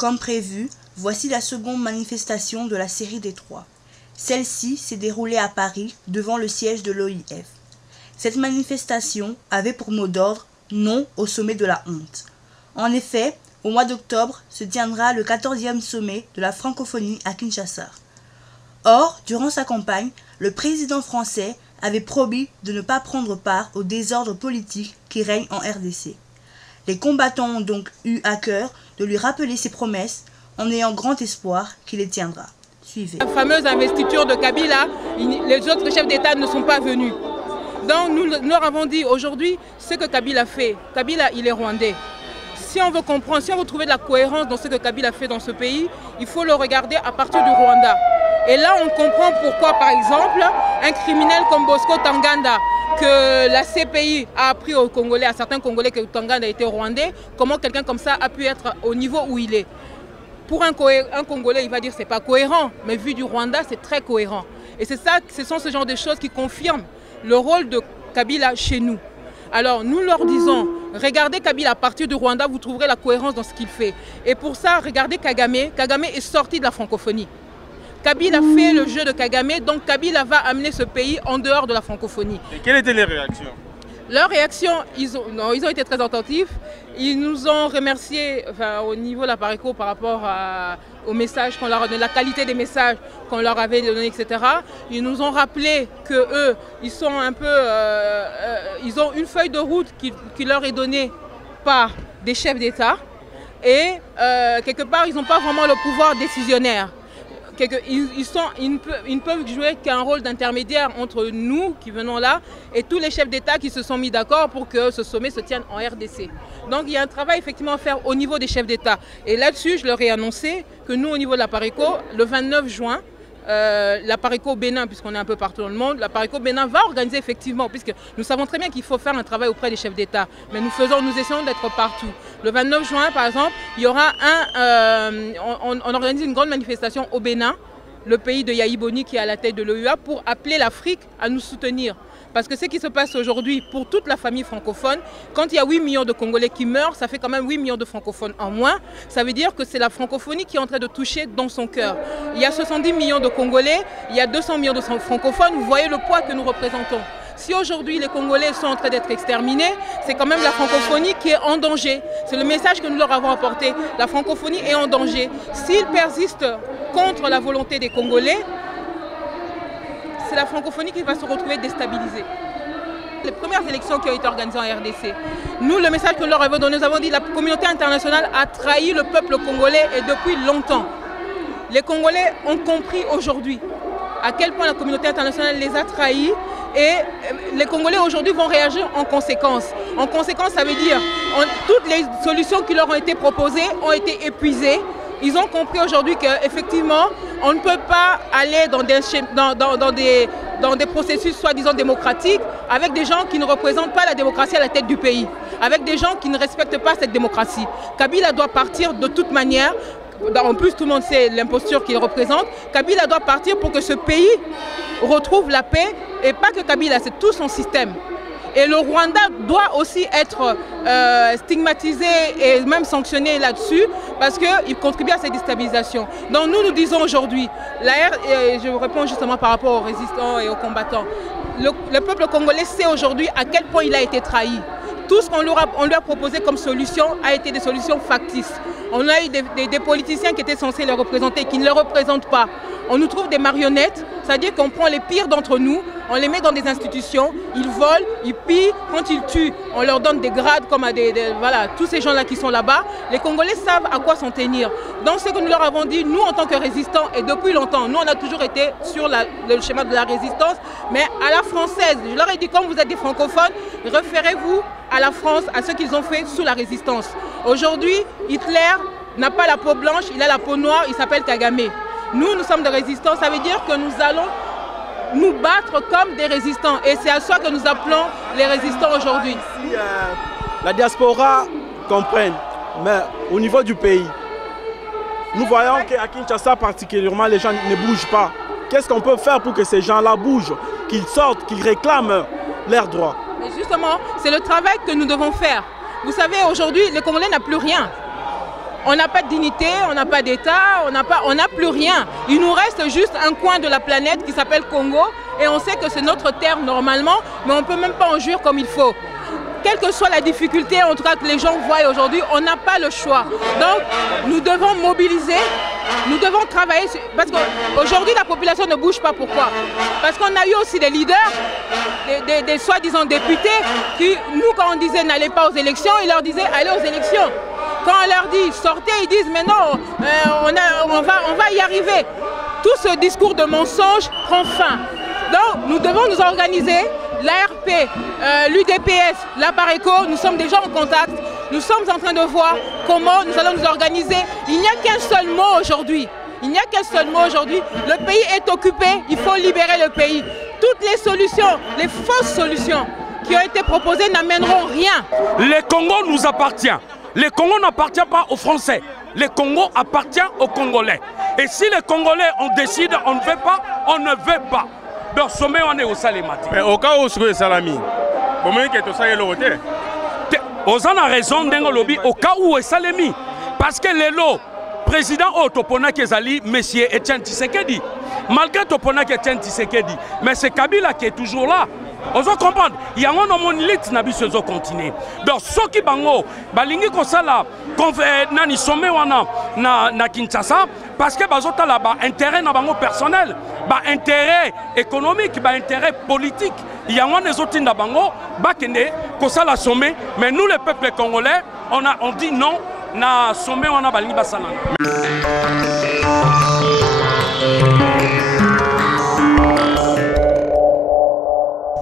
Comme prévu, voici la seconde manifestation de la série des 3. Celle-ci s'est déroulée à Paris, devant le siège de l'OIF. Cette manifestation avait pour mot d'ordre « Non au sommet de la honte ». En effet, au mois d'octobre se tiendra le 14e sommet de la francophonie à Kinshasa. Or, durant sa campagne, le président français avait promis de ne pas prendre part au désordre politique qui règne en RDC. Les combattants ont donc eu à cœur de lui rappeler ses promesses en ayant grand espoir qu'il les tiendra. Suivez. La fameuse investiture de Kabila, les autres chefs d'État ne sont pas venus. Donc nous leur avons dit aujourd'hui ce que Kabila fait. Kabila, il est rwandais. Si on veut comprendre, si on veut trouver de la cohérence dans ce que Kabila fait dans ce pays, il faut le regarder à partir du Rwanda. Et là, on comprend pourquoi, par exemple, un criminel comme Bosco Ntaganda, que la CPI a appris aux Congolais, à certains Congolais que Ntaganda était rwandais, comment quelqu'un comme ça a pu être au niveau où il est. Pour un Congolais, il va dire que ce n'est pas cohérent, mais vu du Rwanda, c'est très cohérent. Et c'est ça, ce sont ce genre de choses qui confirment le rôle de Kabila chez nous. Alors nous leur disons, regardez Kabila à partir du Rwanda, vous trouverez la cohérence dans ce qu'il fait. Et pour ça, regardez Kagame. Kagame est sorti de la francophonie. Kabila fait le jeu de Kagame, donc Kabila va amener ce pays en dehors de la francophonie. Et quelles étaient les réactions? Leurs réactions, ils ont été très attentifs. Ils nous ont remerciés au niveau de la Pareco par rapport aux messages qu'on leur a donné, la qualité des messages qu'on leur avait donnés, etc. Ils nous ont rappelé qu'eux, ils sont un peu, ils ont une feuille de route qui leur est donnée par des chefs d'État. Et quelque part, ils n'ont pas vraiment le pouvoir décisionnaire. Ils ne peuvent jouer qu'un rôle d'intermédiaire entre nous qui venons là et tous les chefs d'État qui se sont mis d'accord pour que ce sommet se tienne en RDC. Donc il y a un travail effectivement à faire au niveau des chefs d'État. Et là-dessus, je leur ai annoncé que nous, au niveau de la Pareco, le 29 juin, la Pareco Bénin, puisqu'on est un peu partout dans le monde, la Pareco Bénin va organiser effectivement, puisque nous savons très bien qu'il faut faire un travail auprès des chefs d'État, mais nous essayons d'être partout. Le 29 juin, par exemple, il y aura on organise une grande manifestation au Bénin, le pays de Yahi Boni qui est à la tête de l'OUA, pour appeler l'Afrique à nous soutenir. Parce que ce qui se passe aujourd'hui pour toute la famille francophone, quand il y a 8 millions de Congolais qui meurent, ça fait quand même 8 millions de francophones en moins. Ça veut dire que c'est la francophonie qui est en train de toucher dans son cœur. Il y a 70 millions de Congolais, il y a 200 millions de francophones. Vous voyez le poids que nous représentons. Si aujourd'hui les Congolais sont en train d'être exterminés, c'est quand même la francophonie qui est en danger. C'est le message que nous leur avons apporté. La francophonie est en danger. S'ils persistent contre la volonté des Congolais, c'est la francophonie qui va se retrouver déstabilisée. Les premières élections qui ont été organisées en RDC, nous, le message que nous leur avons donné, nous avons dit que la communauté internationale a trahi le peuple congolais et depuis longtemps. Les Congolais ont compris aujourd'hui à quel point la communauté internationale les a trahis et les Congolais aujourd'hui vont réagir en conséquence. En conséquence, ça veut dire que toutes les solutions qui leur ont été proposées ont été épuisées. Ils ont compris aujourd'hui qu'effectivement, on ne peut pas aller dans des processus soi-disant démocratiques avec des gens qui ne représentent pas la démocratie à la tête du pays, avec des gens qui ne respectent pas cette démocratie. Kabila doit partir de toute manière. En plus, tout le monde sait l'imposture qu'il représente. Kabila doit partir pour que ce pays retrouve la paix, et pas que Kabila, c'est tout son système. Et le Rwanda doit aussi être stigmatisé et même sanctionné là-dessus parce qu'il contribue à cette déstabilisation. Donc nous disons aujourd'hui, je réponds justement par rapport aux résistants et aux combattants, le peuple congolais sait aujourd'hui à quel point il a été trahi. Tout ce qu'on lui a proposé comme solution a été des solutions factices. On a eu des politiciens qui étaient censés les représenter, qui ne les représentent pas. On nous trouve des marionnettes, c'est-à-dire qu'on prend les pires d'entre nous, on les met dans des institutions, ils volent, ils pillent, quand ils tuent, on leur donne des grades comme à voilà, tous ces gens-là qui sont là-bas. Les Congolais savent à quoi s'en tenir. Donc ce que nous leur avons dit, nous en tant que résistants, et depuis longtemps, nous on a toujours été sur le schéma de la résistance, mais à la française. Je leur ai dit, comme vous êtes des francophones, référez-vous à la France, à ce qu'ils ont fait sous la résistance. Aujourd'hui, Hitler n'a pas la peau blanche, il a la peau noire, il s'appelle Kagame. Nous sommes des résistants, ça veut dire que nous allons nous battre comme des résistants. Et c'est à ça que nous appelons les résistants aujourd'hui. Si la diaspora comprenne, mais au niveau du pays, nous voyons qu'à Kinshasa particulièrement, les gens ne bougent pas. Qu'est-ce qu'on peut faire pour que ces gens-là bougent, qu'ils sortent, qu'ils réclament leurs droits? Mais justement, c'est le travail que nous devons faire. Vous savez, aujourd'hui, les Congolais n'ont plus rien. on n'a pas de dignité, on n'a pas d'État, on n'a plus rien. Il nous reste juste un coin de la planète qui s'appelle Congo et on sait que c'est notre terre normalement, mais on ne peut même pas en jouir comme il faut. Quelle que soit la difficulté, en tout cas que les gens voient aujourd'hui, on n'a pas le choix. Donc nous devons mobiliser, nous devons travailler, parce qu'aujourd'hui la population ne bouge pas. Pourquoi? Parce qu'on a eu aussi des leaders, des soi-disant députés, qui, nous quand on disait n'allez pas aux élections, ils leur disaient allez aux élections. Quand on leur dit sortez, ils disent mais non, on va y arriver. Tout ce discours de mensonge prend fin. Donc nous devons nous organiser. L'ARP, l'UDPS, la Pareco, nous sommes déjà en contact. Nous sommes en train de voir comment nous allons nous organiser. Il n'y a qu'un seul mot aujourd'hui. Il n'y a qu'un seul mot aujourd'hui. Le pays est occupé, il faut libérer le pays. Toutes les solutions, les fausses solutions qui ont été proposées n'amèneront rien. Le Congo nous appartient. Le Congo n'appartient pas aux Français. Le Congo appartient aux Congolais. Et si les Congolais on décide, on ne veut pas, on ne veut pas. Donc, sommet, on est au Salémati. Mais au cas où c'est Salami, comment est-ce que ça y est le côté? Vous avez raison d'un lobby au cas où c'est Salami. Parce que le président Otopona Kezali, monsieur Etienne Tshisekedi, malgré Topona Etienne Tshisekedi, mais c'est Kabila qui est toujours là. On doit comprendre, il y a un élite qui a continué. Donc, ceux qui bango, balingi kosala, nani sommet wana na Kinshasa, parce que bazota là bas intérêt na bango personnel, ba intérêt économique, ba intérêt politique. Il y a un autres na bango, ba kende kosala sommet, mais nous les peuples congolais, on dit non na sommet wana balingi basala.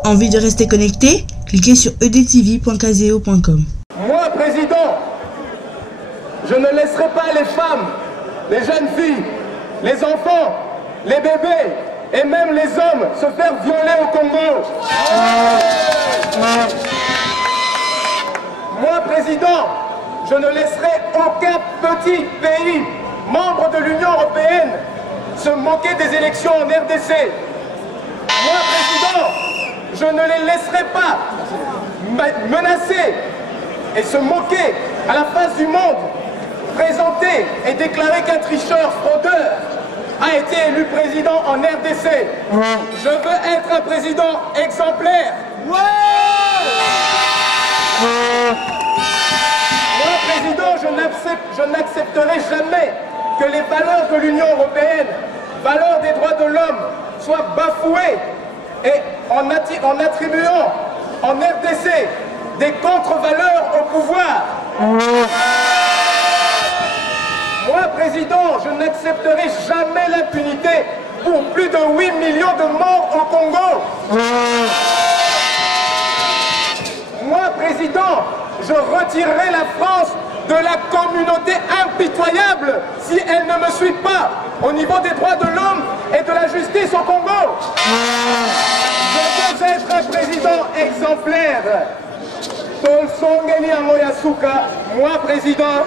Envie de rester connecté? Cliquez sur edtv.caseo.com. Moi, président, je ne laisserai pas les femmes, les jeunes filles, les enfants, les bébés et même les hommes se faire violer au Congo. Moi, président, je ne laisserai aucun petit pays membre de l'Union européenne se moquer des élections en RDC. Moi, président, je ne les laisserai pas menacer et se moquer à la face du monde, présenter et déclarer qu'un tricheur fraudeur a été élu président en RDC. Je veux être un président exemplaire. Moi, président, je n'accepterai jamais que les valeurs de l'Union européenne, valeurs des droits de l'homme, soient bafouées et en attribuant en RDC des contre-valeurs au pouvoir. Moi, président, je n'accepterai jamais l'impunité pour plus de 8 millions de morts au Congo. Moi, président, je retirerai la France de la communauté impitoyable si elle ne me suit pas au niveau des droits de l'homme et de la justice au Congo. Je veux être un président exemplaire. Moi, président,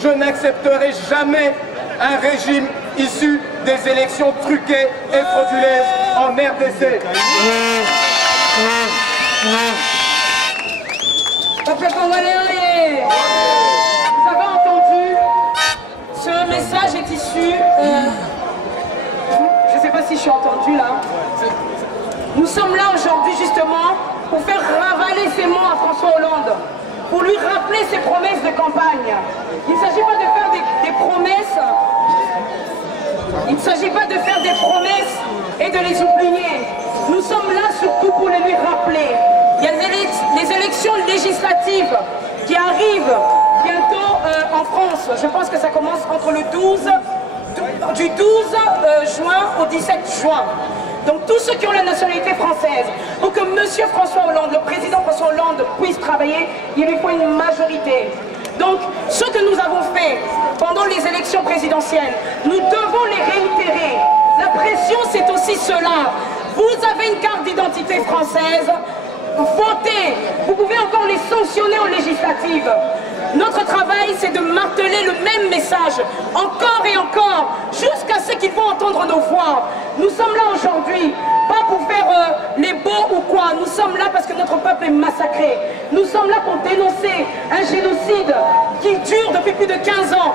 je n'accepterai jamais un régime issu des élections truquées et frauduleuses en RDC. Peuple congolais, vous avez entendu, ce message est issu, je ne sais pas si je suis entendue là. Nous sommes là aujourd'hui justement pour faire ravaler ces mots à François Hollande, pour lui rappeler ses promesses de campagne. Il ne s'agit pas de faire des promesses, il ne s'agit pas de faire des promesses et de les oublier. Nous sommes là surtout pour les lui rappeler. Il y a les élections législatives qui arrivent bientôt en France. Je pense que ça commence entre le 12, du 12 juin au 17 juin. Donc tous ceux qui ont la nationalité française, pour que M. François Hollande, le président François Hollande puisse travailler, il lui faut une majorité. Donc ce que nous avons fait pendant les élections présidentielles, nous devons les réitérer. La pression, c'est aussi cela. Vous avez une carte d'identité française, votez, vous pouvez encore les sanctionner en législative. Notre travail, c'est de marteler le même message, encore et encore, jusqu'à ce qu'ils vont entendre nos voix. Nous sommes là aujourd'hui, pas pour faire les beaux ou quoi, nous sommes là parce que notre peuple est massacré. Nous sommes là pour dénoncer un génocide qui dure depuis plus de 15 ans.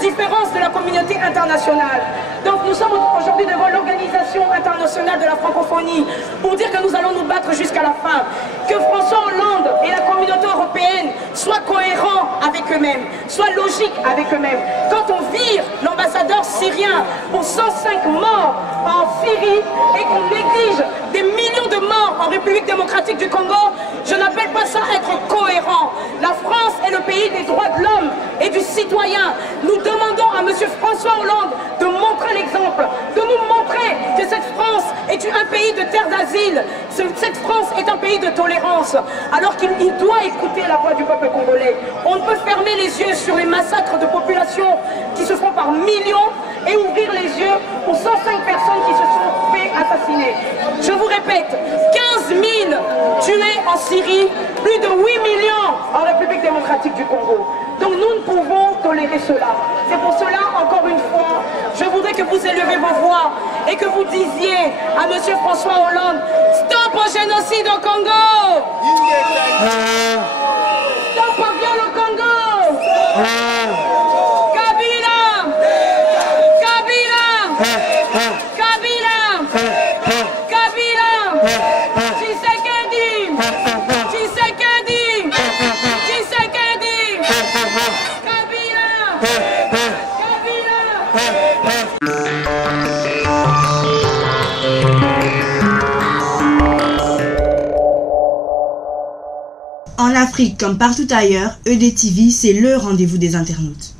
différence de la communauté internationale. Donc nous sommes aujourd'hui devant l'Organisation internationale de la francophonie pour dire que nous allons nous battre jusqu'à la fin. Que François Hollande et la communauté européenne soient cohérents avec eux-mêmes, soient logiques avec eux-mêmes. Quand on vire l'ambassadeur syrien pour 105 morts en Syrie et qu'on néglige des millions de morts en République démocratique du Congo, je n'appelle pas ça être cohérent. La France est le pays des droits de l'homme et du citoyen. Nous demandons à M. François Hollande de montrer l'exemple, de nous montrer que cette France est un pays de terre d'asile. Cette France est un pays de tolérance, alors qu'il doit écouter la voix du peuple congolais. On ne peut fermer les yeux sur les massacres de population qui se font par millions et ouvrir les yeux aux 105 personnes qui se sont fait assassiner. Je vous répète, 15 000 tués en Syrie, plus de 8 millions en République démocratique du Congo. Donc nous ne pouvons tolérer cela. C'est pour cela, encore une fois, je voudrais que vous élevez vos voix et que vous disiez à M. François Hollande, stop au génocide au Congo! Stop au viol au Congo! Kabila! Kabila! Kabila! Kabila! Tshisekedi! Tshisekedi! Tshisekedi! Kabila! En Afrique comme partout ailleurs, EDTV, c'est le rendez-vous des internautes.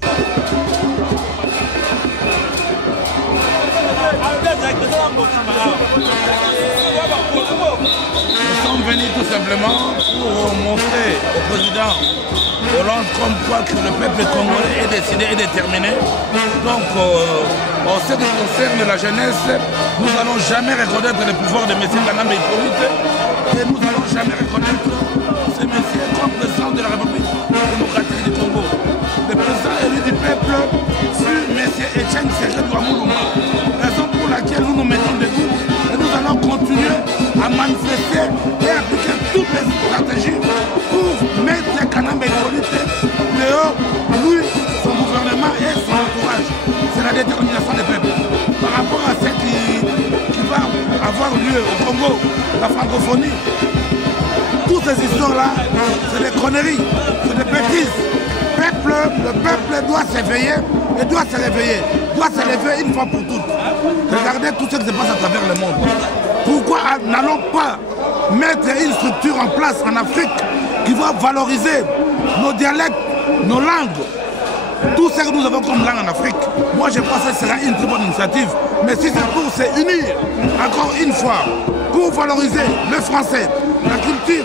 Nous sommes venus tout simplement pour montrer au président Hollande comme quoi que le peuple congolais est décidé et déterminé. Donc, en ce qui concerne la jeunesse, nous n'allons jamais reconnaître le pouvoir de M. Kanambe Hippolyte et nous n'allons jamais reconnaître ce monsieur comme président de la République démocratique du Congo. Le président élu du peuple fut M. Etienne Tshisekedi Moulumba, raison pour laquelle nous nous mettons debout et nous allons continuer à manifester et appliquer toutes les stratégies pour mettre Kanambe Hippolyte dehors, lui, son gouvernement et son entourage. C'est la détermination des peuples. Par rapport à ce qui va avoir lieu au Congo, la francophonie, toutes ces histoires-là, c'est des conneries, c'est des bêtises. Le peuple doit s'éveiller et doit se réveiller, doit se lever une fois pour toutes. Regardez tout ce qui se passe à travers le monde. Pourquoi n'allons pas mettre une structure en place en Afrique qui va valoriser nos dialectes, nos langues, tout ce que nous avons comme langue en Afrique? Moi je pense que ce sera une très bonne initiative. Mais si c'est pour se unir, encore une fois, pour valoriser le français, la culture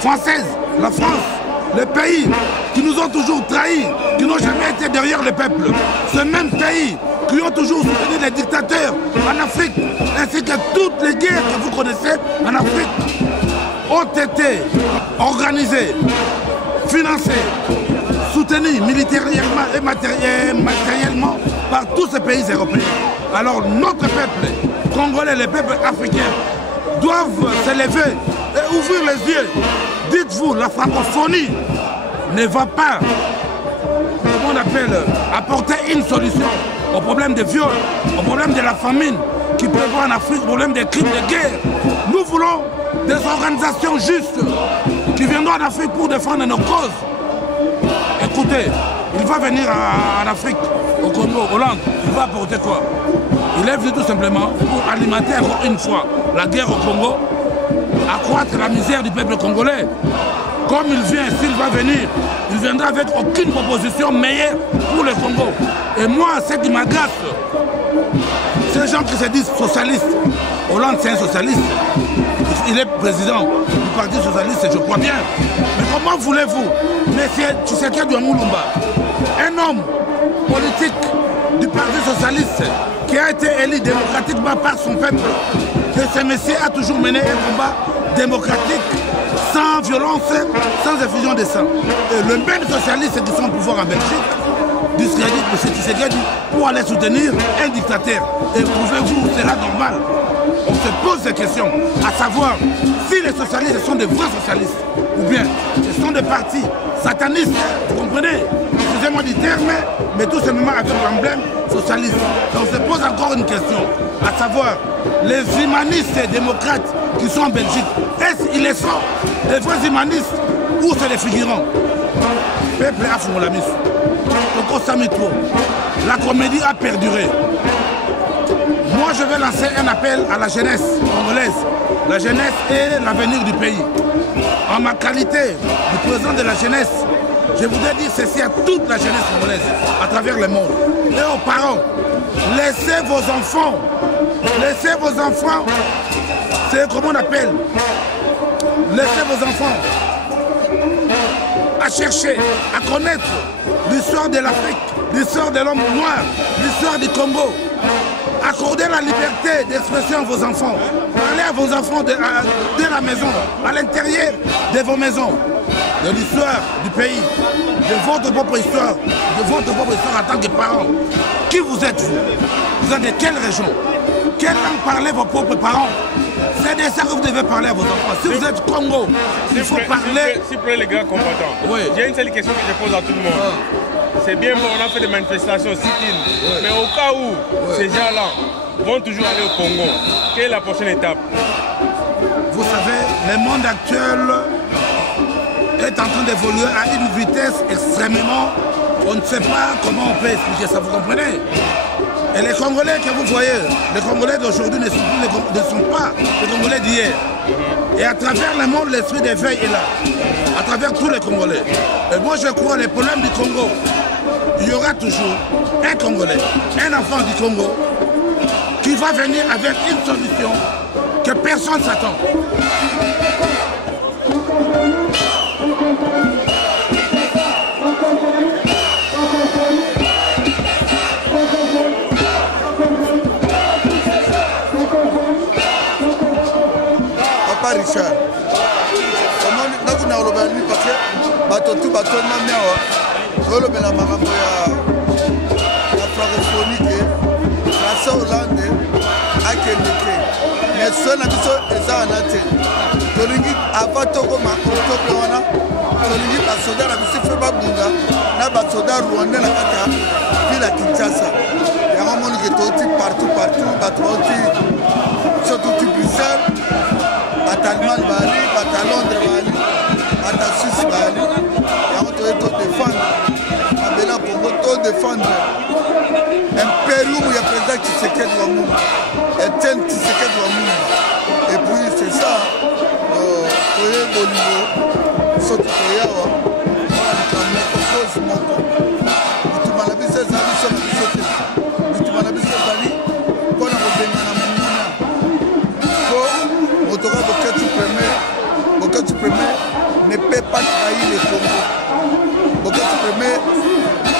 française, la France, les pays qui nous ont toujours trahis, qui n'ont jamais été derrière le peuple, ce même pays qui ont toujours soutenu les dictateurs en Afrique, ainsi que toutes les guerres que vous connaissez en Afrique, ont été organisées, financées, soutenues militairement et matériellement par tous ces pays européens. Alors notre peuple congolais, les peuples africains, doivent se lever et ouvrir les yeux. Dites-vous, la francophonie ne va pas, comment on appelle, apporter une solution au problème des viols, au problème de la famine qui prévoit en Afrique, au problème des crimes de guerre. Nous voulons des organisations justes qui viendront en Afrique pour défendre nos causes. Écoutez, il va venir en Afrique, au Congo, Hollande, il va apporter quoi? Il est venu tout simplement pour alimenter encore une fois la guerre au Congo, accroître la misère du peuple congolais. Comme il vient, s'il va venir, il viendra avec aucune proposition meilleure pour le Congo. Et moi, ce qui m'agace, ces gens qui se disent socialistes, Hollande c'est un socialiste, il est président du Parti socialiste, je crois bien. Mais comment voulez-vous, M. Tshisekedi Moulumba, un homme politique du Parti socialiste qui a été élu démocratiquement par son peuple, que ce monsieur a toujours mené un combat démocratique, sans violence, sans effusion de sang. Et le même socialiste qui sont au pouvoir en Belgique discrédite M. Tshisekedi pour aller soutenir un dictateur. Et pouvez-vous, sera normal? On se pose ces questions, à savoir si les socialistes sont des vrais socialistes ou bien ce sont des partis satanistes, vous comprenez? Ce excusez-moi du terme, mais tout simplement avec l'emblème socialiste. Donc se pose encore une question, à savoir, les humanistes et démocrates qui sont en Belgique, est-ce qu'ils sont les vrais humanistes ou c'est les figurants? Peuple a fondé la mise. Donc la comédie a perduré. Moi je vais lancer un appel à la jeunesse congolaise. La jeunesse est l'avenir du pays. En ma qualité de président de la jeunesse, je voudrais dire ceci à toute la jeunesse congolaise à travers le monde. Et aux parents, laissez vos enfants, c'est comment on appelle, laissez vos enfants à chercher, à connaître l'histoire de l'Afrique, l'histoire de l'homme noir, l'histoire du Congo. Accordez la liberté d'expression à vos enfants. Parlez à vos enfants de la maison, à l'intérieur de vos maisons, de l'histoire du pays, de votre propre histoire, en tant que parents. Qui vous êtes vous? Vous êtes de quelle région? Quelle langue parlez vos propres parents? C'est de ça que vous devez parler à vos enfants. Si vous êtes Congo, il faut parler... S'il vous plaît les grands combattants, oui. J'ai une seule question que je pose à tout le monde. C'est bien bon, on a fait des manifestations sit-in, mais au cas où ces gens-là vont toujours aller au Congo, quelle est la prochaine étape? Vous savez, le monde actuel est en train d'évoluer à une vitesse extrêmement... On ne sait pas comment on peut expliquer ça, vous comprenez? Et les Congolais que vous voyez, les Congolais d'aujourd'hui ne sont pas les Congolais d'hier. Et à travers le monde, l'esprit d'éveil est là. À travers tous les Congolais. Et moi je crois les problèmes du Congo, il y aura toujours un Congolais, un enfant du Congo, qui va venir avec une solution que personne ne s'attend. Richard, parce que tout bateau la francophonie François Hollande a Kendeke. Mais ce n'est pas Tolingi avant Tokoma, octobre, Tolingi Basoda, la Bissé Febabunga, na Basoda Rwanda, la Kata, ville à Kinshasa. Il y a un monde qui est partout, surtout Bruxelles. Bata Allemagne Bali, bata Londres Bali, bata Suisse Bali. Et on doit défendre. Abela Congo doit défendre. Un Pérou où il y a président Tshisekedi Wamouba. Etienne Tshisekedi Wamouba. Et puis c'est ça. Koye Bolivo, Soto Koyawa. Voilà, propose Moko. Bitumalabi c'est Zali sur la bisote. Bitumalabi c'est Zali. Pour la Robengana Moumina. Motora Bokatu Premier ne peut pas trahir le Congo. Bokatu Premier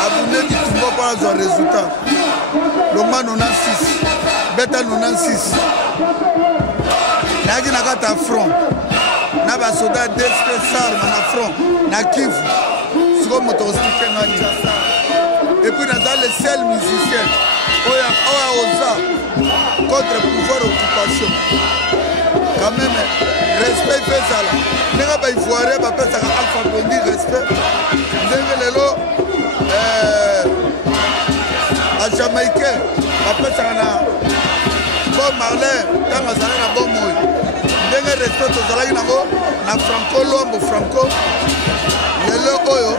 abonné du Tumbo pour un résultat. Loma 96, Beta 96. Nagi Nagata front. Naba Soda DSP Sar na front. Na Kivu. Siko Motorostique Nani. Et puis dans les seuls musiciens. Oya Oza contre le pouvoir occupation. Quand même, respect fait ça là. Les gars, ils voient ça Alpha Blondy, respect. Les gens, à Jamaïcain, après ça, Bob Marley, dans la salle, na bon mot. Les gens respectent aux alliés, na Franco, l'homme Franco. Les gens, oyo,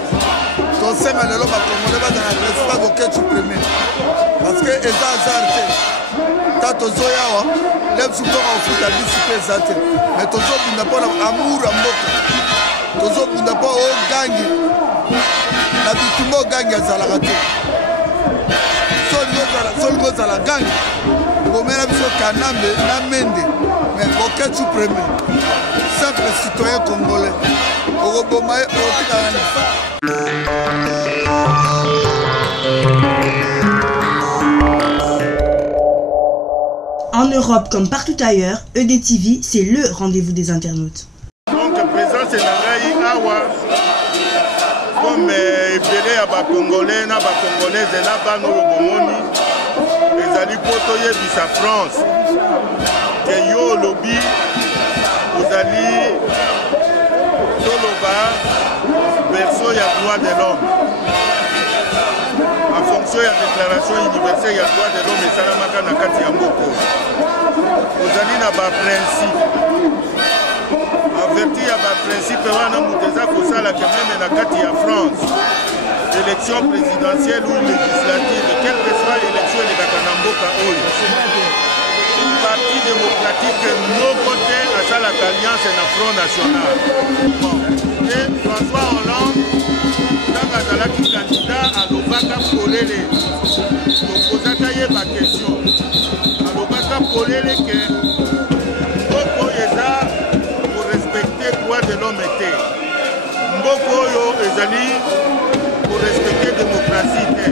conseil à l'homme à Congolais, dans la respect au quai supprimé. Parce que, ils ont azarté. Tato Zoyawa, lève souvent au foot à l'ICP. Mais Tozo n'a pas l'amour à Moka. Tozo n'a pas au gang. La bitumo gang à Zalaraté. Sol à la gang. Pour mettre sur Kanambe, Namende. Mais aucun suprême. Simple citoyen congolais. Orobomae, En Europe comme partout ailleurs, EDTV, c'est le rendez-vous des internautes. Donc, présent, c'est Nangaï Awa, comme Ebele à Congolais, na Congolais, et là, Bano Bomoni, les alliés Potoye de sa France, que yo lobby, aux alliés Toloba, berceau, il y a droit de l'homme. en fonction de la déclaration universelle ya droit de l'homme esalamaka na kati ya mboka ozali na baprincipe en vertu ya baprincipe wana moto eza kosalaka meme na kati ya France élection présidentielle ou législative quelle que soit l'élection elekaka na mboka oyo parti démocratique moko te asalaka alliance na Front National et François Hollande ntango azalaki candidat alobaka polele tokozaka ye baquestion alobaka polele ke mboka oyo eza korespecte droit de l'homme te mboka oyo ezali korespecte démocratie te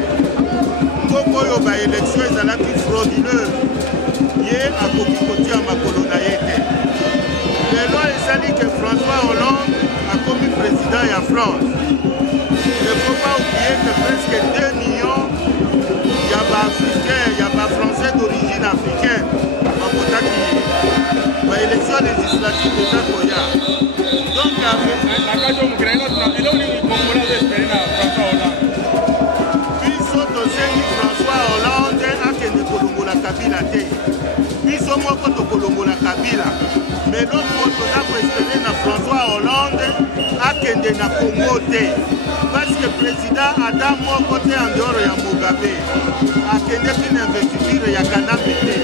mboka oyo baélection ezalaki frauduleuse ye akoki kotia makolo na ye te lelo esali ke François Hollande akomi président ya France. Il ne faut pas oublier que presque 2 millions il y a Africains, il y a Français d'origine africaine en Kotaki. L'élection législative de Zakoya. Donc, François Hollande a que de Kolongola Kabila te. Biso moko to Kolongola Kabila. Mais l'autre moto n'a pas espéré na François Hollande a que de na Congo te. Parce que le président Adam moko te en dehors ya Mugabe. A que de une investiture ya Kanambe te.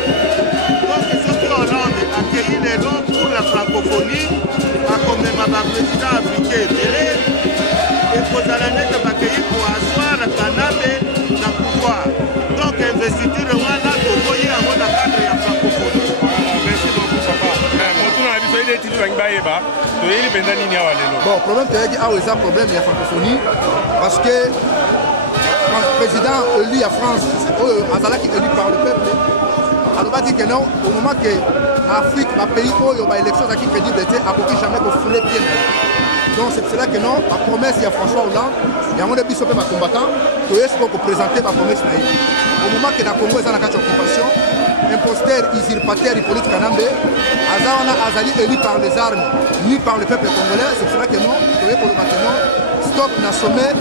Donc ce que Hollande a accueilli les noms pour la francophonie, a comme ma président africain Belé. Et pour la nette accueilli pour asseoir la Kanambe na pouvoir. Donc investiture wana tokoyi yango na cadre ya francophonie. Merci beaucoup papa. Bon, problème c'est un problème de la francophonie parce que le président élu à France, Azala qui est élu par le peuple, alors on va dire que non, au moment que l'Afrique, le pays où il y a élection qui crédible, a coûté jamais qu'on foulait bien. Donc c'est cela que non, la promesse il y a François Hollande, il y a un des bisous combattants, qui est pour présenter ma promesse. Au moment que la Congo est dans la occupation, imposteur, usurpateur, Hippolyte Kanambe, Azawana Azali élu par les armes, ni par le peuple congolais, c'est cela que non, pour le maintenant, stop na sommet,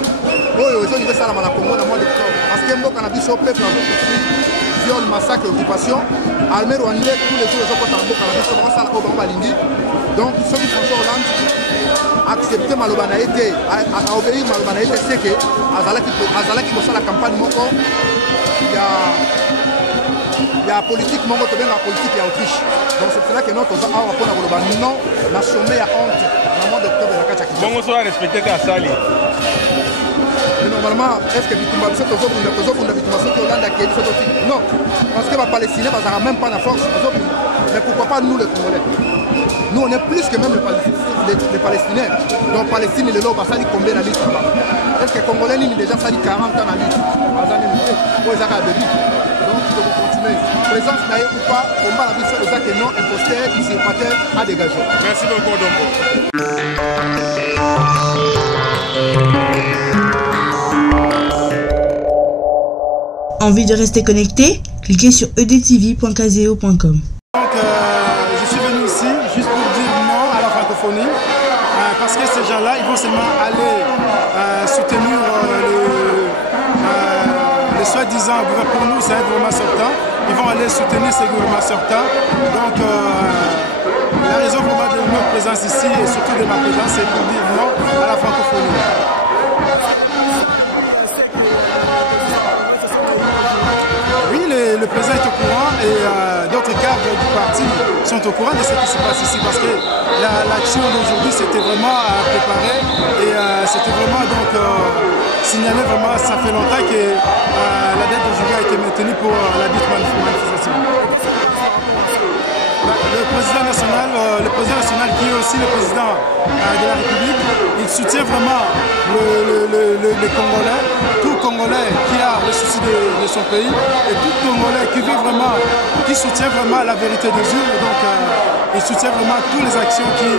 oh, ils ont ça dans la Congo dans le mois d'octobre. Parce que moi, quand on a vu ce peuple, on a vu viol, massacre, occupation, armée rwandais, tous les jours, ils ont quand on a vu ça, on a vu ça, donc, ceux qui François Hollande, accepter Malobanaïté, à obéir Malobanaïté, c'est que Azalaki pour ça la campagne moko, il y a politique moko, il y a politique, il y a Autriche. Donc c'est cela que notre rapport à Maloba, non, la sommet à honte, dans le mois d'octobre de la Kacha. Bon, on soit respecté à Sali. Normalement, est-ce que Bitumba, c'est toujours pour la Bitumba, c'est Hollande qui est non, parce que les Palestiniens, ils n'ont même pas la force, mais pourquoi pas nous les Congolais? Nous, on est plus que même les Palestiniens. Donc, Palestine, les lots, ça dit combien la liste? Est-ce que les Congolais, ils ont déjà sali 40 ans la liste? Donc, il faut continuer. Présence naïe ou pas, on va la vie sur les actes non impostés, usurpateurs à dégager. Merci beaucoup, Dombo. Envie de rester connecté? Cliquez sur edtv.caseo.com. Parce que ces gens-là, ils vont seulement aller soutenir les soi-disant gouvernements. Pour nous, c'est un gouvernement sortant. Ils vont aller soutenir ces gouvernements sortants. Donc, la raison vraiment de notre présence ici, et surtout de ma présence, c'est pour dire non à la francophonie. Oui, le président est au courant et d'autres cadres du parti sont au courant de ce qui se passe ici parce que l'action d'aujourd'hui c'était vraiment préparé et c'était vraiment donc signalé vraiment, ça fait longtemps que la date d'aujourd'hui a été maintenue pour la dite manifestation. Le président national qui est aussi le président de la République, il soutient vraiment les Congolais, tout Congolais qui a le souci de son pays et tout Congolais qui veut vraiment, qui soutient vraiment la vérité des urnes. Donc il soutient vraiment toutes les actions qui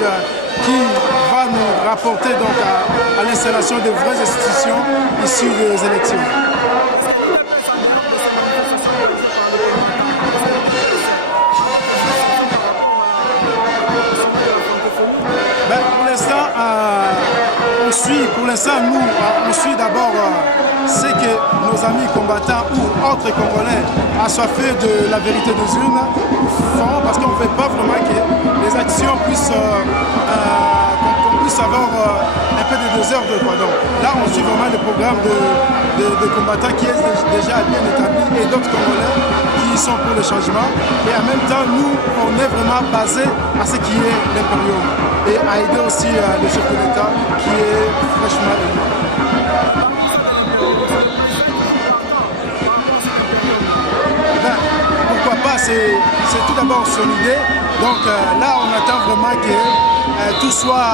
vont nous rapporter donc à l'installation de vraies institutions issues des élections. Pour l'instant, nous, on suit d'abord ce que nos amis combattants ou autres Congolais assoiffés de la vérité des urnes font, parce qu'on ne veut pas vraiment que les actions puissent qu'on puisse avoir un peu de désordre. Donc là, on suit vraiment le programme de combattants qui est déjà bien établi et d'autres Congolais qui sont pour le changement. Et en même temps, nous, on est vraiment basé à ce qui est l'impérium et à aider aussi le chef de l'État qui est fraîchement élu. Pourquoi pas, c'est tout d'abord son idée. Donc là, on attend vraiment que tout soit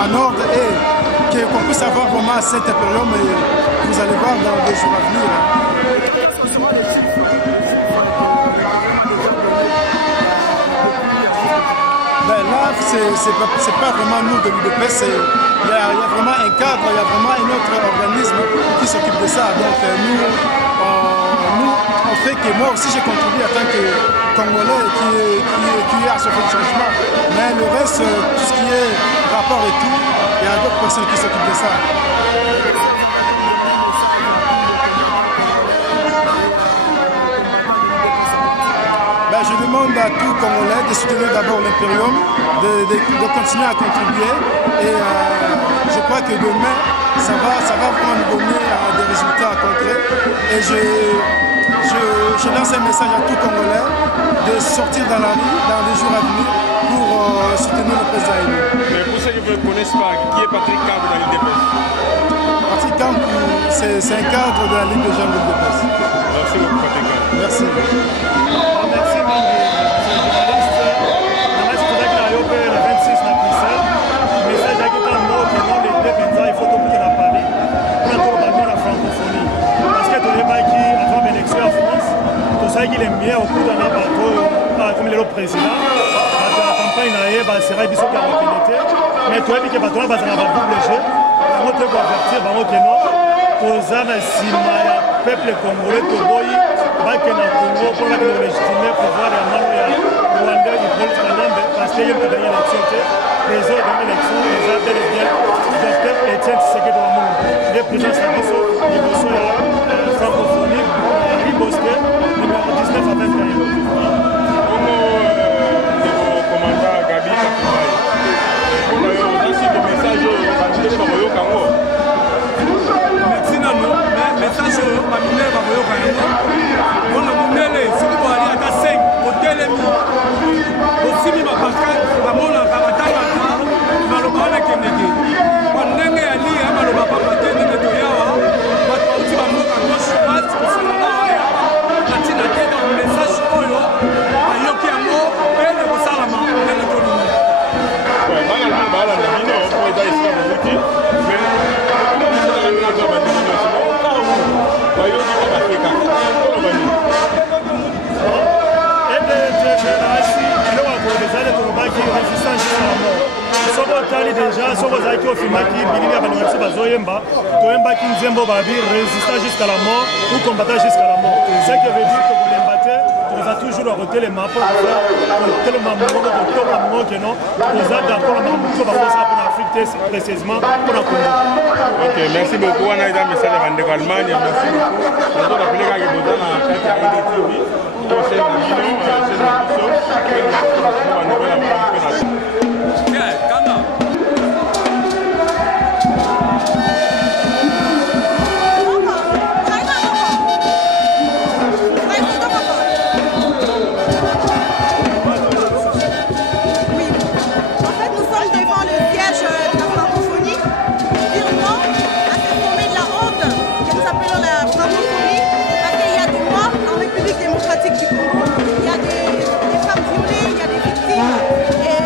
en ordre et qu'on puisse avoir vraiment cet impérium. Et vous allez voir dans les jours à venir. Là, c'est pas vraiment nous de l'UDPS, il y a vraiment un cadre, il y a vraiment un autre organisme qui s'occupe de ça. Donc nous, on fait que moi aussi j'ai contribué en tant que Congolais qui est à ce changement. Mais le reste, tout ce qui est rapport et tout, il y a d'autres personnes qui s'occupent de ça. Je demande à tout Congolais de soutenir d'abord l'Imperium, de continuer à contribuer et je crois que demain, ça va vraiment nous donner des résultats concrets et je lance un message à tout Congolais de sortir dans la rue dans les jours à venir pour soutenir le président élu. Mais pour ceux qui ne connaissent pas, qui est Patrick Kamp dans l'UDPS? Patrick Kamp, c'est un cadre de la Ligue des jeunes de l'UDPS. Merci beaucoup Patrick Kamp. Merci. Merci mingi, c'est journaliste. Nana sikutaki na yo pe le 26 na Bruxelles. Message yaki ta mboka non les deux penza il faut tokuta na Paris. Pour tout le monde la francophonie. Parce que toyebaki avant l'élection en France, tosalaki les meilleurs au coup d'ana bato comme le président. La campagne na ye basera biso ka bakende. Mais toyebi ke bato na bazala ba double jeu. Bango te ko avertir bango ke non. Toza na sima ya peuple congolais toboyi. Baki na Congo pour la légitimer pouvoir ya mano ya Rwanda du Paul Kagame parce qu'il y a eu une élection les autres dans l'élection les a bel et bien Dr Etienne Tshisekedi wa Mulumbu le président Sabiso liboso ya francophonie Riboske numéro 19 à 21. Commandant Gabi Kakubai on a aussi des messages bandile bakoyoka ngo merci nano mais message bandile bakoyoka ngo on a monné soki boali ata 5 otelemi osimi mapaka bamonaka batangaka maloba wana ekendeke ndenge ya lia maloba papa te ndenge toyawa bato bauti bamboka gauche droite kosangana waya batina te donc message oyo bayoki yango pene kosalama ndenge tolingi balanda bino po eza esika mobuti mais bayoki bakafeka kolobani résistance jusqu'à la mort. Soko tali déjà, soko zaki ofimaki bilili ya banwasi bazoyemba, toyembaki nzembo babi résistant jusqu'à la mort ou combattant jusqu'à la mort. Ce qui veut dire que kolembatté, on va toujours arrêter les maps pour faire tellement de monde que non, on a d'accord avec tout le monde pour l'Afrique précisément pour la Congo. Ok, merci beaucoup. On a eu un message de l'Allemagne, merci beaucoup. On a appelé à Gabon à IDTV. Conseil de l'Union, c'est la mission. Du Congo, il y a des femmes violées, il y a des victimes et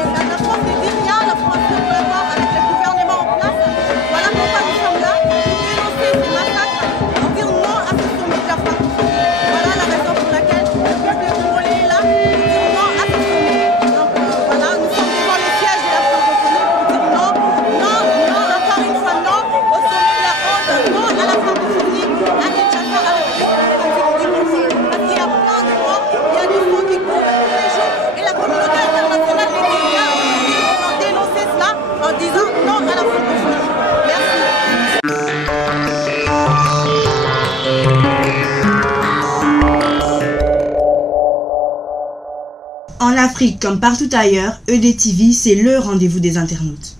Afrique comme partout ailleurs, EDTV, c'est le rendez-vous des internautes.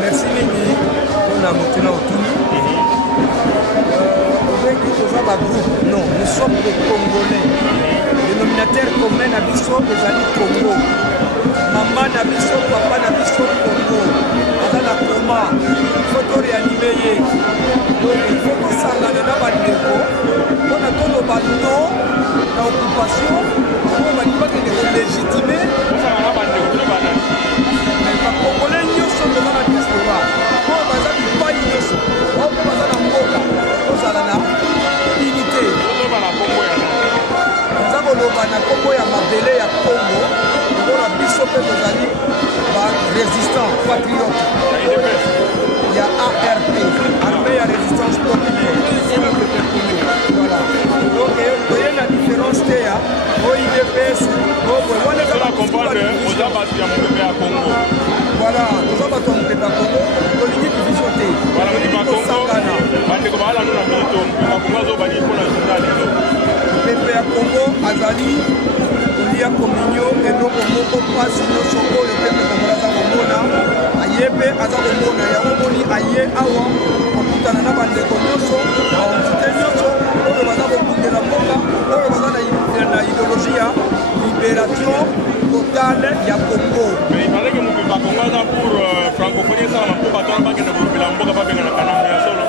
Merci Mini pour la montée non, nous sommes des Congolais. Le nominateur commun à Bisso, les amis Congo. Maman à Bisso, papa à Bisso, Congo. Dans la coma, il faut réanimer. Donc il faut que ça aille dans la déco. On a tout le ballon dans l'occupation. On va dire qu'il est légitimé. Mais les Congolais, nous sommes dans la diaspora. On va dire qu'il n'y a pas de on va dire dans le monde. On va dire unité. Nous avons le Congo ya mabele ya Congo. Nous avons biso pe tozali ba résistant patriote. Il y a ARP, Armée à résistance populaire. Voilà. Donc il y a la différence qu'il y a au IDPS. On est là comprendre aux abattus à Congo. Voilà, nous avons ton peuple à Congo. On dit division T. Voilà, on dit Congo. Pepe ya Congo azali kolia kominyo eloko moko mpasi nyonso oyo pepe Congo aza komona aye mpe aza komona yango moni aye awa kokutana na bandeko nyonso baentité nyonso oyo baza kobundela mboka oyo baza na idéologie ya libération totale ya Congo. Mais il paraît que mopepe ya Congo aza pour francophonie esalama mpo bato wana bakende kolobela mboka babengana kanambe ya solo.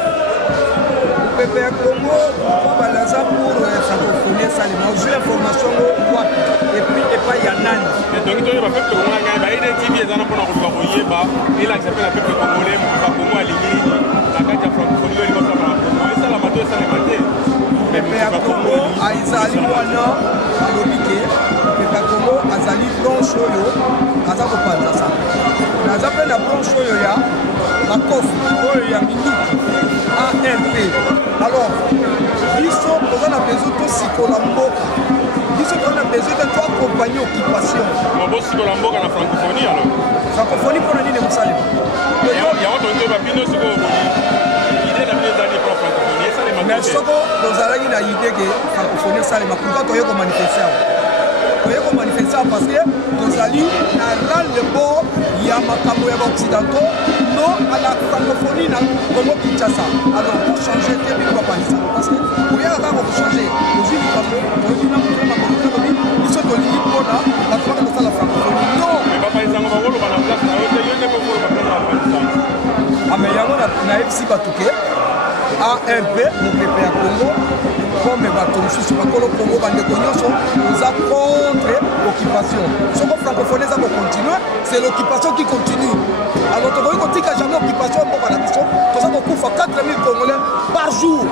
Pepe ya Congo balaza pour francophonie esalema ozwi information wapi et pas ya nani. Donc toyeba peuple congolais ngai baide TV ezana mpona koluka koyeba elakisa mpe na peuple congolais mopepe ya Congo alingi nini na kati ya francophonie oyo ekosala na Congo esalama to esalema te. Pepe ya Congo ezali wana alobi ke pepe ya Congo azali branche oyo aza kopanza sana naza mpe na branche oyo ya bakofi oyo ya miniki ARP. Alors biso toza na besoin tosikola mboka biso toza na besoin te toaccompagne occupation bosikola mboka na francophonie. Alors francophonie mpona nini mosalema yango tozoba bino sikoyo ide na bino ezali mpo francophonie esalema mais soko tozalaki na ide ke francophonie esalema pourquoi toye komanifeste awa toye komanifeste awa parce que tozali na ras le bord ya makambo ya baoccidentaux non à la francophonie na Congo Kinshasa. Alors pour changer te bino bapanisa parce que oyaka kaka kochanger ozwi likambo oyina motuna makoliko lobi biso tolingi mpona bato baka kosala francophonie non bapanisango bakoloba na place na yo te yo nde kokoloba mpona bapanisanga ame yango nayebisi bato ke ARP mopepe ya Congo comme bato mosusu bakolo Congo bandeko nyonso oza contre l'occupation. Soko francophonie eza kocontinue, c'est l'occupation qui continue. Alors tokoki kotika jamais occupation mboka na biso toza kokufa 4000 Congolais par jour.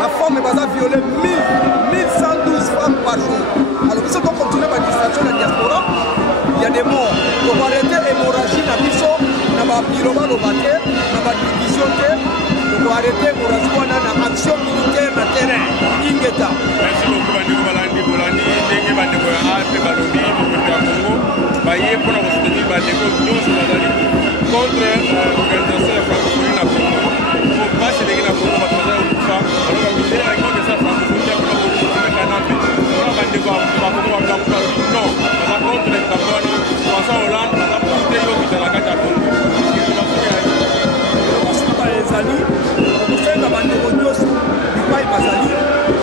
La femme baza violée 1112 francs par jour. Alors biso to continuer ba distraction na diaspora, il y a des morts. Donc arrêter hémorragie na biso na ba biloba lo baté na ba division te. Donc arrêter hémorragie wana na action militaire na terrain. Ingeta. Merci beaucoup bandeko balandi bolandi ndenge bandeko ya ARP balobi mopepe ya Congo baye mpona kosoutenir bandeko nyonso bazali contre organisation ya francophonie na Congo po basi ndenge na Congo bato bazali kokufa aloka militaire ya Congo eza francophonie ya mpona kotumeka nape mpona bandeko ya Congo bakamuka non baza contre likambo wana François Hollande baza porte yokita na kati ya Congo ezali kosenga bandeko nyonso bipai bazali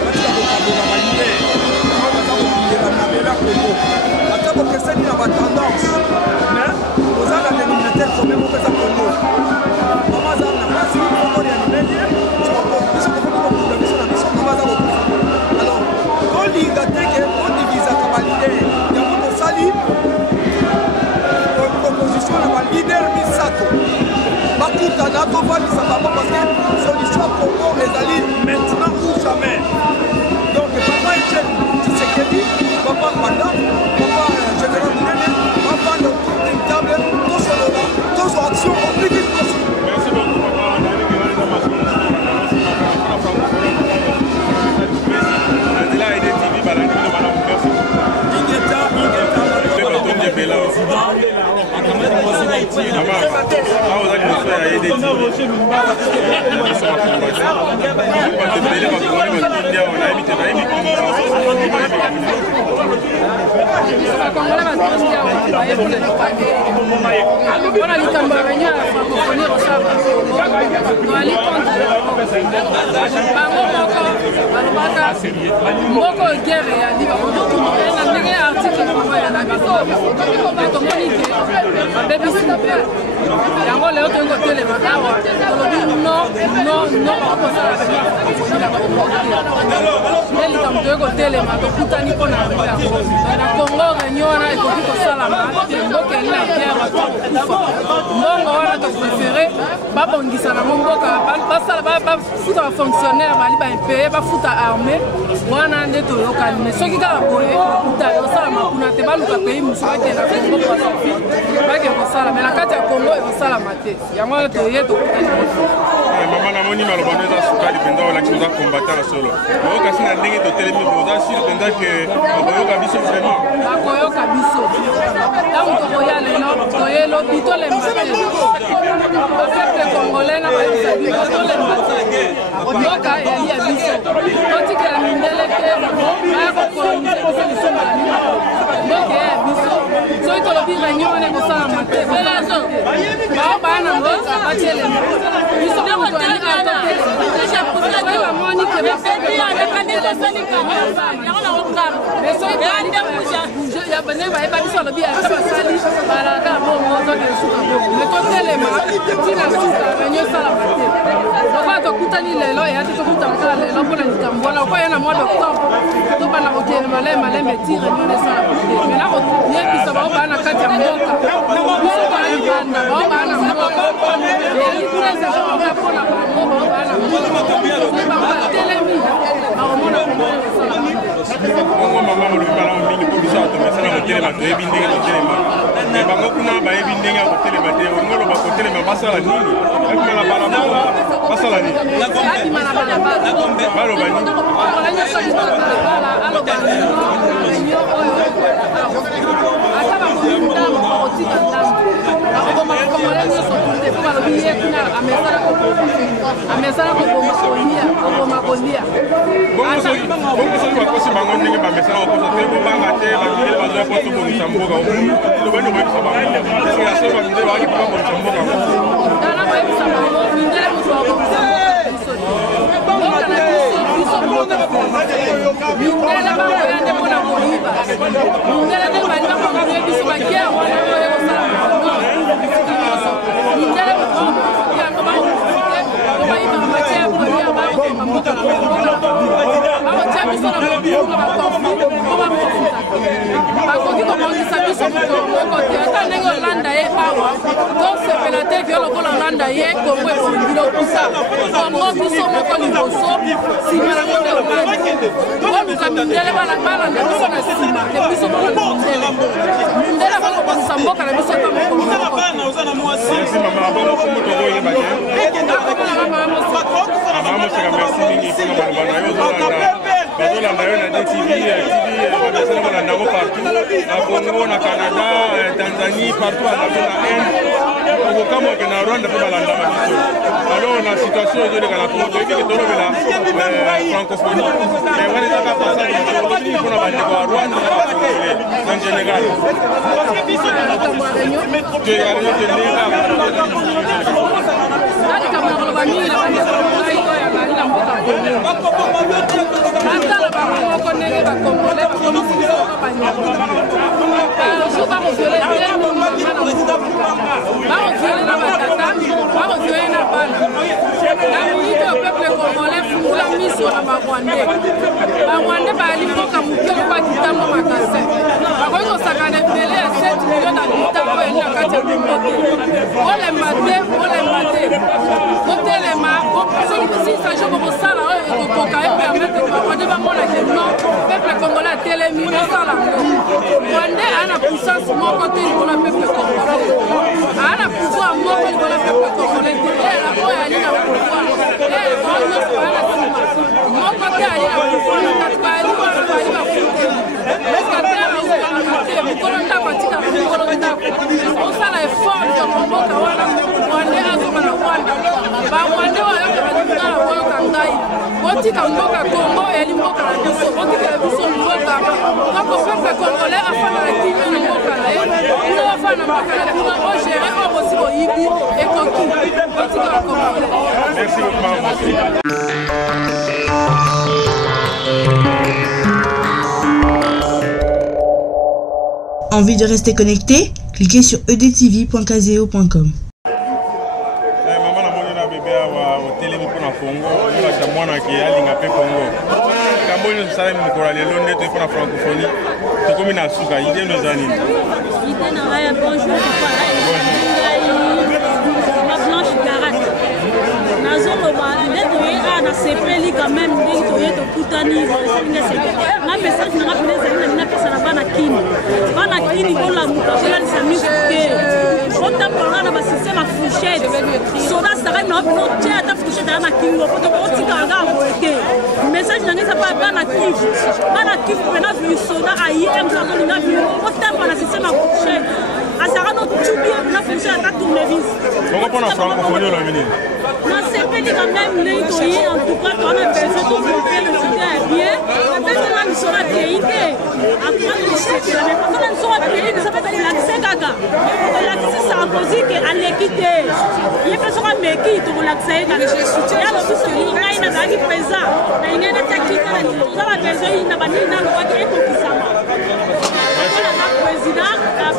batika kokabola balidere baza kokundela mabela Congo baza kokeseni na batendance mais oza na dénominateur commun moko eza Congo mama aza na place Congo ya libeli biso kokokokunda biso na biso mama aza kokufa alors tolinga teke todivisaka balidere yango tosali proposition na balidere misato bakutana tovandisa bango parce que solution Congo ezali maintenant ou jamais. Donc papa Etienne Tshisekedi, papa Mbanda, papa général Munene, papa le tour d'une table, tous là, tous en action au plus vite possible. Merci beaucoup papa. Nandila moko guerre ya liba na ndenge article moko ya la biso tomoni ke babebisika mpe yango leo toyei kotelema awa tolobi no bakosala nde likambo toyei kotelema tokutani mpo na yango yango na Congo réunion wana ekoki kosalama mboka eli na guerre bakokufa mbongo wana topréféré babongisa nango mboka bafuta bafonctionnaire bali baimpeye bafuta armée wana nde toyokani me soki kaka boye okuta ekosalama kuna te baluka pays mosu bakenda Congo bake kosala me na kati ya Congo ekosalama te yango wana toye tokutani mama namoni maloba no eza sukali mpenza olakisi oza combattant na solo oyokasi na ndenge totelemi oza sur mpenza ke bakoyoka biso vraiment bakoyoka biso ntango tokoya lelo toyelo bitolemba te bapeuple congolais na bayebisa biso tolemba te mboka eyali ya biso totikela mindele te baya kokolonise biso lisomba na bino mboka eya ya biso soki tolobi réunion wana ekosalama te bao baya na mboka batelema biso moto bamoni ke bane bayeba biso alobi yaka basali balaka bongo ozoke suka bongo me totelema ntina suka réunion esalama te lokola tokutani lelo eya te tokutana kaka lelo mpona likambo wana lokola ye na mois d'octobre tobanda kokende malembe ti réunion esalama te mena koyebisa bao baa na kati ya mboka biso toya libanda bao baa na mboka eyali kuna ezaoka mpona bango bao baa na mboka bango batelemi bakomona esalama bongo mama olobi malamu mingi mpo biso atomesana kotelema toyebi ndenge totelema me bango kuna bayebi ndenge ya kotelema te olingo oloba kotelema basala nini bakima na balabala basala nini baloba nini bongo soki bakosi bango ndenge bamesana bakosa te bobanga te bakile bazwa mpo tobongisa mboka lobani koyebisa bango eske ya soki bakile baaki mpo babongisa mboka mindele bakoya nde mpona koyiba mindele nde bali bakoye biso baguerre wana oyo kosalama mindele yango bakoprofite po bayibaka batia ya premier bakoma mboka na bakotia biso na mobuka bakonflit po baprofita bakoki kobongisa biso moto moko te ata ndenge olanda ye awa tosepela te vio lokola olanda ye kongo ebongi lokusa kongo biso moko liboso nsima nango nde oluka mindele balanda biso na nsima te biso moko mindele mindele bakobongisa mboka na biso ta mokomamoseka merci mingi mpona maloba na yo bazolanda yo na DTV bamesana balanda yango partout na Congo na Canada Tanzanie partout alabi na Inde okokama oke na Rwanda mpe balandama biso alors na situation ezoleka na Congo toyebi ke tolobela francophonie mais wana ezaka pasage olobi mpona bandeko ya Rwanda na bacongolais en général atala bango moko ndenge bakongole bakomisi biso moko banyama bazo bakoviole bakoviole na batata bakoviole na bana na minute o peuple congolais fungula miso na barwandais barwandais bayali mboka moke lokwa kitango magasin bakoki kosakana ebele ya 7 million d'habitants oyo eli na kati ya kongo te olemba te otelema soki bosisa jo bokosala oyo ekokoka epermettre barwandais bamona ke non peuple congolais atelemi osala ngo rwandais aa na puissance moko te likolo ya peuple congolais aa na pouvoir moko likolo ya peuple congolais te eyela oyo ali na pouvoir eyela oyo nyonso baa na nsima moko te ali na pouvoir na kati bayali wana bali bafuteli eske tere aukalaka te mokolo ndako atikaka mokolo ndako osala effort ya mboka wana rwande azonga na rwanda barwande bayoka balinga na koyoka ngai botika mboka kongo eyali mboka na biso botikela biso mboka donc peuple congolais afana na kimia na mboka na ye kuna bafana na mboka na kuna ogere oyo bosi boyibi ekoki botika bacongolais. Merci beaucoup. Envie de rester connecté? Cliquez sur edtv.caseo.com. nasepeli quand même ndenge toye tokutani nga message nanga pene ezali na napesa na bana kini bolamuka kolalisa misu te otambolanga na basystème ya fourchette soda sakai nanga pene otia ata fourchette aya na kingo po otikaka kaka boye te message nanga eza pa bana kifu pena vulu soda aye mkakolinga vulu otambola na système ya fourchette asaka notubie na fourchette ata tournevis nasepeli quand même ndenge toye en tout cas toana besoin tovope le soutien bien atatela misolo akei te akoma tosepela mais pasona misolo akei te sope tolakise kaka tolakisi sarkozy ke aleki te ye mpe soko ameki tokolakisa ye kaka ya lobi soki ngai nazalaki présent na ingai natiakita toza na besoin na banini nalobaki ekokisama akolaka président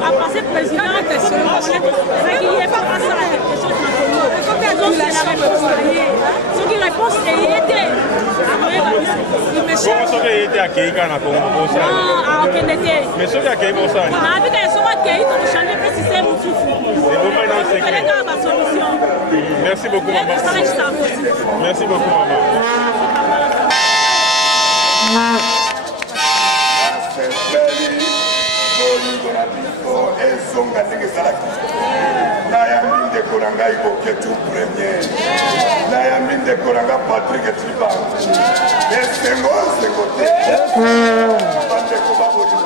apase président ezaki ye mpe asala quelque chose na kongo donc la réponse est soki réponse eyete akoyeba biso soki eyete akei kaka na kongo bosala akende te mais soki akei bosala nabika ye soki akei tokochange mpe système mosusu okele kaka basolution. Merci beaucoup maman. Merci beaucoup maman. nayambi ndeko na ngai koketu premier nayambi ndeko na ngai Patrick Tribango esengo te bandeko baboli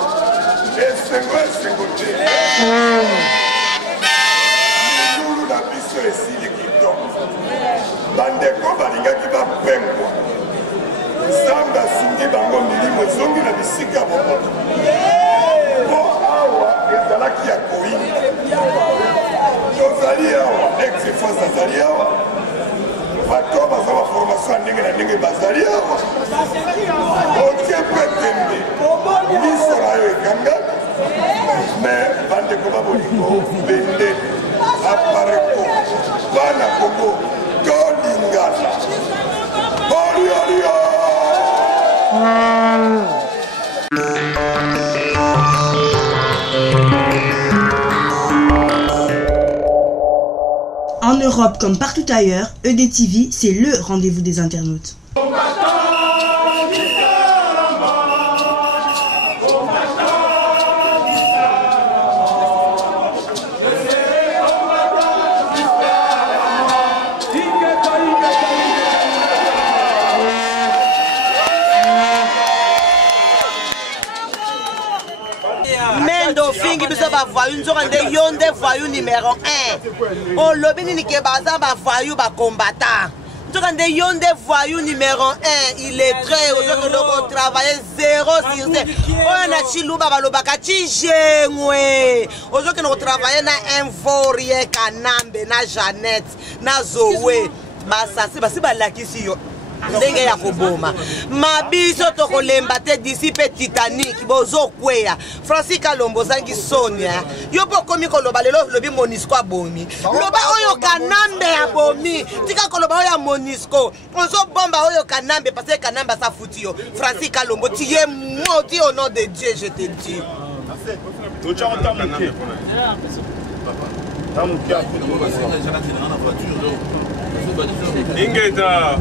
esengo te mikulu na biso esili kitoko bandeko balingaki bapengwa nzambe asungi bango milimo ezongi na bisika boboto po awa ezalaki ya koyinda tozali awa ex-fase azali awa bato baza baformation ya ndenge na ndenge bazali awa otie mpe tembe miso na yo ekangami me bandeko babolingo bende apareko bana kongo tolingana oliolia En Europe comme partout ailleurs, EDTV, c'est le rendez-vous des internautes. Mendo fingi biso ba voyou nzoka nde yo nde voyou numéro 1. On lobi nini ke baza ba voyou ba combattant. Nzoka nde yo nde voyou numéro 1. Il est très aujourd'hui donc travailler 0 sur 0. On a chiluba balobaka chijengwe. Aujourd'hui nous travailler na Envorie Kanambe na Jeannette na Zoé. Basasi basi balakisi yo. Ndenge ya koboma mabiso tokolemba te d'ici pe Titanic bozo kweya Francis Kalombo zangi Sonia yo pokomi koloba lelo lobi Monisco abomi loba oyo Kanambe abomi tika koloba oyo Monisco ozo bomba oyo Kanambe parce que Kanambe sa fouti yo Francis Kalombo tu es maudit au nom de Dieu je te dis Ingeta.